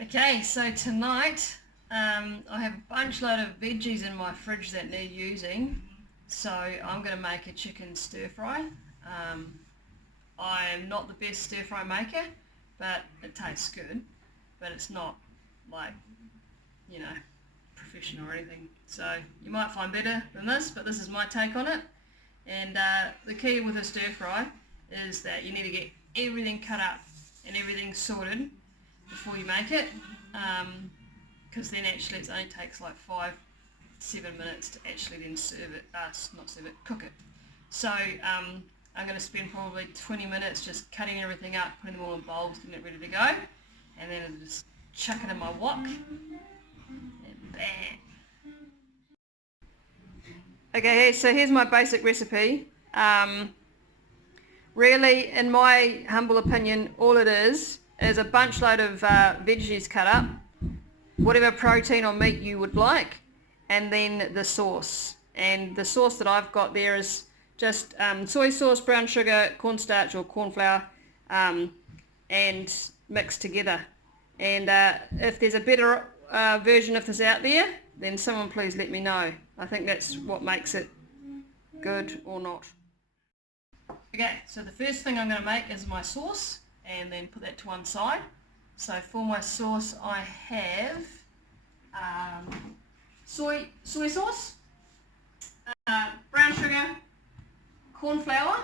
Okay, so tonight I have a bunch load of veggies in my fridge that need using, so I'm going to make a chicken stir fry. I am not the best stir fry maker, but it tastes good, but it's not like, you know, professional or anything. So you might find better than this, but this is my take on it. And the key with a stir fry is that you need to get everything cut up and everything sorted before you make it, because then actually it only takes like 5-7 minutes to actually then serve it, cook it. So I'm going to spend probably 20 minutes just cutting everything up, putting them all in bowls, getting it ready to go, and then I'll just chuck it in my wok, and bang. Okay, so here's my basic recipe. Really, in my humble opinion, all it is a bunch load of veggies cut up, whatever protein or meat you would like, and then the sauce. And the sauce that I've got there is just soy sauce, brown sugar, cornstarch or corn flour, and mixed together. And if there's a better version of this out there, then someone please let me know. I think that's what makes it good or not. Okay, so the first thing I'm going to make is my sauce, and then put that to one side. So for my sauce I have soy sauce, brown sugar, corn flour,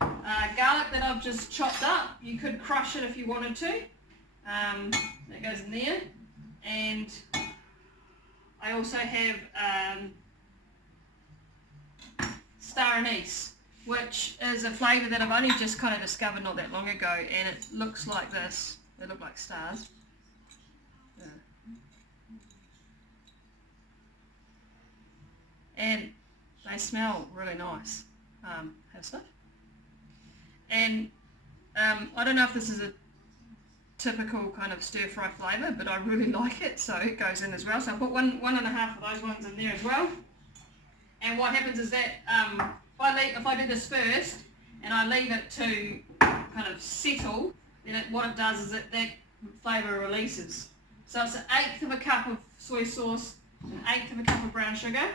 garlic that I've just chopped up. You could crush it if you wanted to. That goes in there. And I also have star anise, which is a flavour that I've only just kind of discovered not that long ago, and it looks like this. They look like stars. Yeah. And they smell really nice. Have a sniff. And I don't know if this is a typical kind of stir fry flavour, but I really like it, so it goes in as well. So I put one and a half of those ones in there as well. And what happens is that if I do this first and I leave it to kind of settle, then what it does is that flavour releases. So it's 1/8 of a cup of soy sauce, 1/8 of a cup of brown sugar,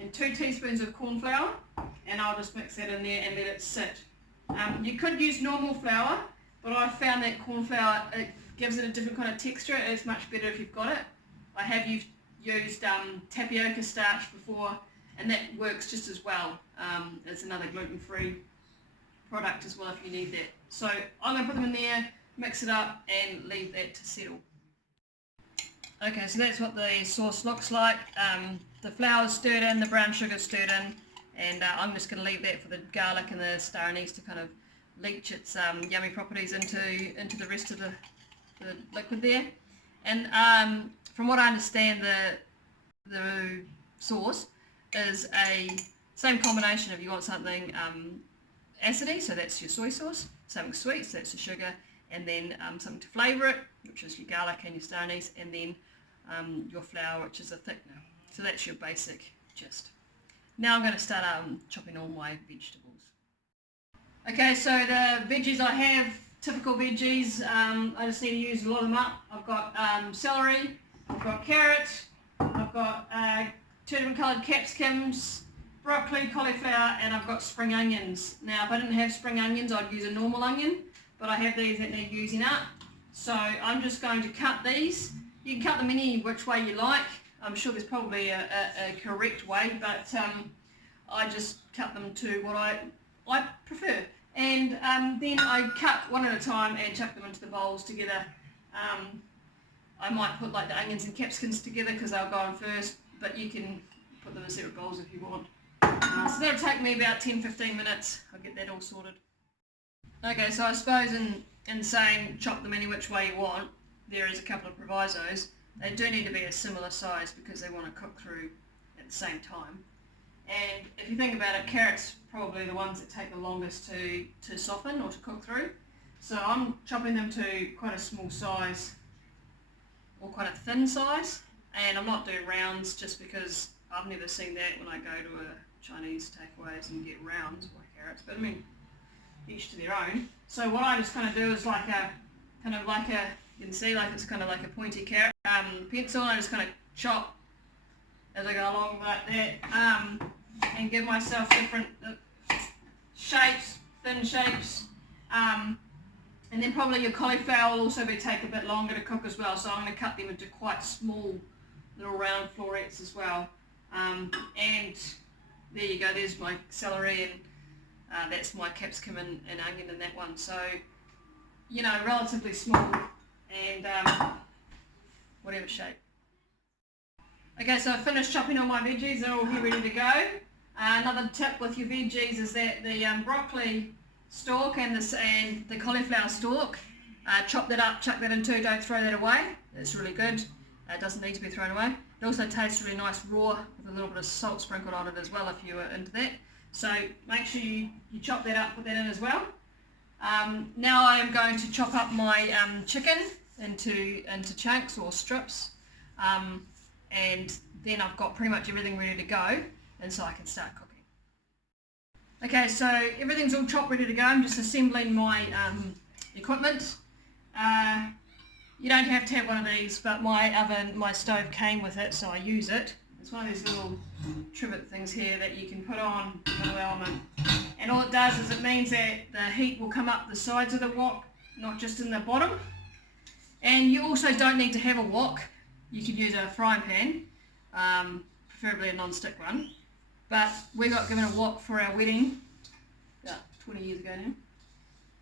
and 2 teaspoons of corn flour, and I'll just mix that in there and let it sit. You could use normal flour, but I found that corn flour, it gives it a different kind of texture. It's much better if you've got it. I have used tapioca starch before, and that works just as well. It's another gluten-free product as well if you need that. So I'm going to put them in there, mix it up, and leave that to settle. Okay, so that's what the sauce looks like. The flour's stirred in, the brown sugar's stirred in, and I'm just going to leave that for the garlic and the star anise to kind of leach its yummy properties into the rest of the liquid there. And from what I understand, the sauce is a same combination. If you want something acidy, so that's your soy sauce, something sweet, so that's the sugar, and then something to flavour it, which is your garlic and your star anise, and then your flour, which is a thickener. So that's your basic gist. Now I'm going to start chopping all my vegetables. Okay, so the veggies I have, typical veggies, I just need to use a lot of them up. I've got celery, I've got carrot, I've got 2 different coloured capsicums, broccoli, cauliflower, and I've got spring onions. Now if I didn't have spring onions I'd use a normal onion, but I have these that need using up. So I'm just going to cut these. You can cut them any which way you like. I'm sure there's probably a correct way, but I just cut them to what I prefer. And then I cut one at a time and chuck them into the bowls together. I might put like the onions and capsicums together because they'll go on first, but you can put them in separate bowls if you want. So that'll take me about 10-15 minutes. I'll get that all sorted. Okay, so I suppose in saying chop them any which way you want, there is a couple of provisos. They do need to be a similar size because they want to cook through at the same time. And if you think about it, carrots probably the ones that take the longest to soften or to cook through. So I'm chopping them to quite a small size or quite a thin size, and I'm not doing rounds just because I've never seen that when I go to a Chinese takeaways and get rounds by carrots, but I mean each to their own. So what I just kind of do is like a You can see like it's kind of like a pointy carrot pencil, and I just kind of chop as I go along like that, and give myself different shapes, thin shapes, and then probably your cauliflower will also take a bit longer to cook as well, so I'm going to cut them into quite small little round florets as well. And there you go, there's my celery, and that's my capsicum and onion in that one, so you know, relatively small and whatever shape. Okay, so I've finished chopping all my veggies, they're all here ready to go. Another tip with your veggies is that the broccoli stalk and the cauliflower stalk, chop that up, chuck that in too, don't throw that away. It's really good. It doesn't need to be thrown away. It also tastes really nice raw with a little bit of salt sprinkled on it as well if you were into that. So make sure you chop that up, put that in as well. Now I am going to chop up my chicken into chunks or strips, and then I've got pretty much everything ready to go, and so I can start cooking. Okay, so everything's all chopped, ready to go. I'm just assembling my equipment. You don't have to have one of these, but my stove came with it, so I use it. It's one of these little trivet things here that you can put on a little element. And all it does is it means that the heat will come up the sides of the wok, not just in the bottom. And you also don't need to have a wok. You could use a frying pan, preferably a non-stick one. But we got given a wok for our wedding about 20 years ago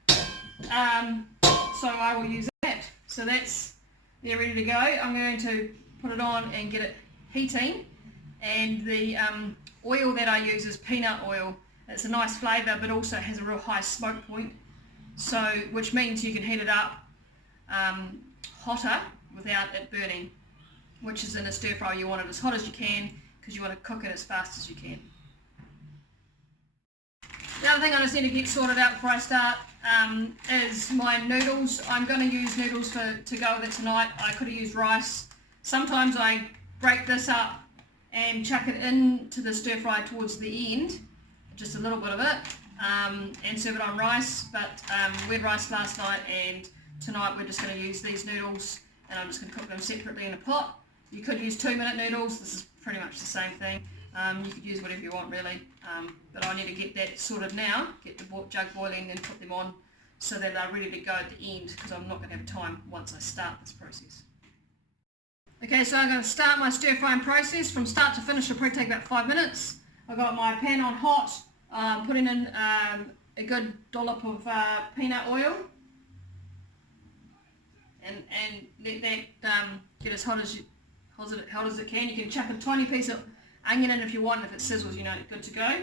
now. So I will use that. So they're ready to go. I'm going to put it on and get it heating. And the oil that I use is peanut oil. It's a nice flavour, but also has a real high smoke point. So, which means you can heat it up hotter without it burning, which is in a stir fry. You want it as hot as you can because you want to cook it as fast as you can. The other thing I just need to get sorted out before I start is my noodles. I'm going to use noodles to go with it tonight. I could have used rice. Sometimes I break this up and chuck it into the stir fry towards the end, just a little bit of it, and serve it on rice, but we had rice last night, and tonight we're just going to use these noodles, and I'm just going to cook them separately in a pot. You could use 2-minute noodles. This is pretty much the same thing. You could use whatever you want really, but I need to get that sorted now, get the jug boiling and put them on so that they're ready to go at the end, because I'm not going to have time once I start this process. Okay, so I'm going to start my stir frying process from start to finish. It'll probably take about 5 minutes. I've got my pan on hot, putting in a good dollop of peanut oil, and let that get as hot as it can. You can chuck a tiny piece of onion in if you want. If it sizzles, you know it's good to go.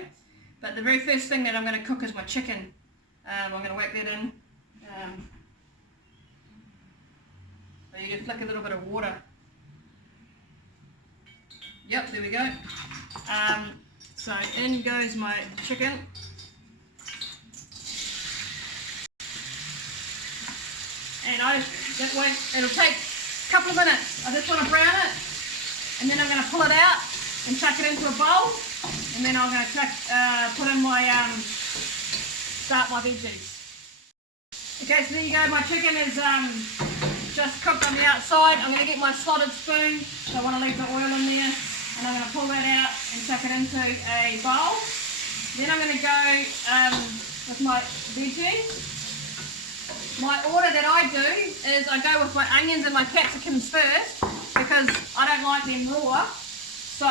But the very first thing that I'm going to cook is my chicken. I'm going to whack that in. You can flick a little bit of water. Yep, there we go. So in goes my chicken. And it'll take a couple of minutes. I just want to brown it, and then I'm going to pull it out and chuck it into a bowl, and then I'm going to put in my start my veggies. Okay, so there you go. My chicken is just cooked on the outside. I'm going to get my slotted spoon. So I want to leave the oil in there. And I'm going to pull that out and chuck it into a bowl. Then I'm going to go with my veggies. My order that I do is I go with my onions and my capsicums first because I don't like them raw. So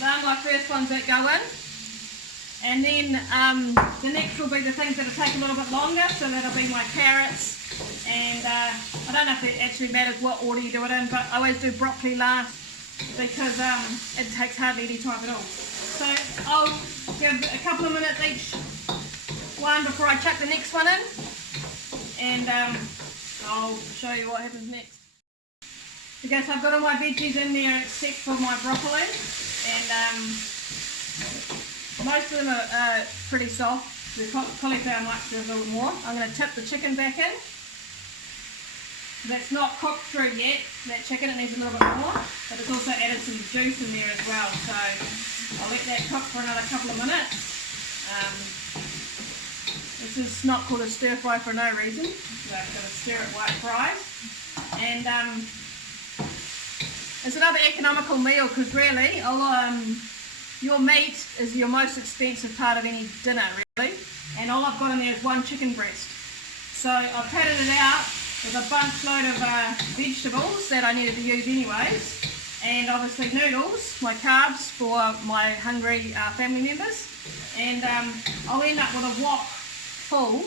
they're my first ones that go in. And then the next will be the things that'll take a little bit longer. So that'll be my carrots. And I don't know if it actually matters what order you do it in, but I always do broccoli last, because it takes hardly any time at all. So I'll give a couple of minutes each one before I chuck the next one in, and I'll show you what happens next. Okay, so I've got all my veggies in there except for my broccoli, and most of them are pretty soft. The cauliflower might be a little more. I'm going to tip the chicken back in. That's not cooked through yet, that chicken, it needs a little bit more, but it's also added some juice in there as well, so I'll let that cook for another couple of minutes. This is not called a stir fry for no reason, so I've got to stir it while it fries. And it's another economical meal because really your meat is your most expensive part of any dinner really, and all I've got in there is one chicken breast. So I've patted it out with a bunch load of vegetables that I needed to use anyways, and obviously noodles, my carbs for my hungry family members, and I'll end up with a wok full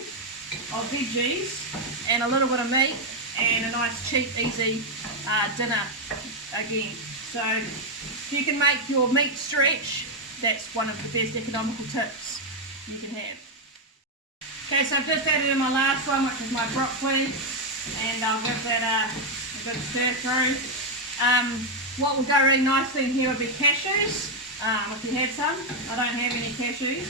of veggies and a little bit of meat and a nice cheap easy dinner again. So if you can make your meat stretch, that's one of the best economical tips you can have. Okay, so I've just added in my last one, which is my broccoli, and I'll give that a good stir through. What will go really nicely in here would be cashews, if you had some. I don't have any cashews,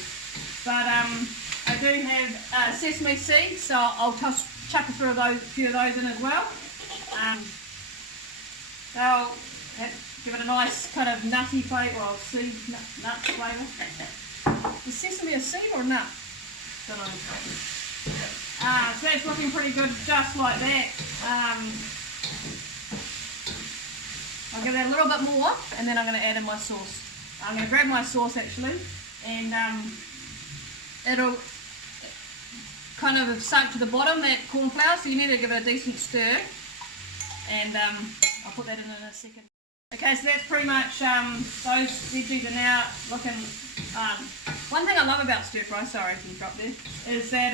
but I do have sesame seeds, so I'll chuck a few of those in as well. They'll give it a nice kind of nutty flavour, or seed, nut flavour. Is sesame a seed or a nut? Don't know. So that's looking pretty good, just like that. I'll give that a little bit more, and then I'm going to add in my sauce. I'm going to grab my sauce actually, and it'll kind of sunk to the bottom, that corn flour, so you need to give it a decent stir, and I'll put that in a second. Okay, so that's pretty much, those veggies are now looking, one thing I love about stir fry, sorry if you dropped there, is that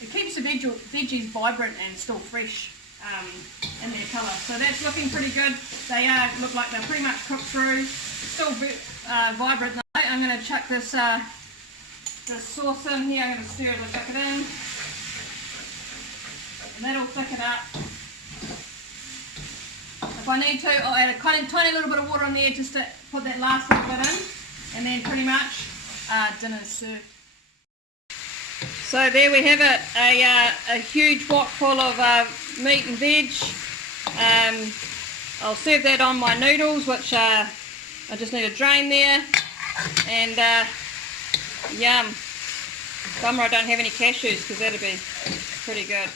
it keeps the veggies vibrant and still fresh in their colour. So that's looking pretty good. They look like they're pretty much cooked through, still vibrant though. I'm going to chuck this sauce in here. I'm going to stir it and chuck it in, and that'll thicken up. If I need to, I'll add a tiny little bit of water on there just to put that last little bit in, and then pretty much dinner's served. So there we have it, a huge wok full of meat and veg. I'll serve that on my noodles, which I just need to drain there, and yum. Bummer I don't have any cashews because that'd be pretty good.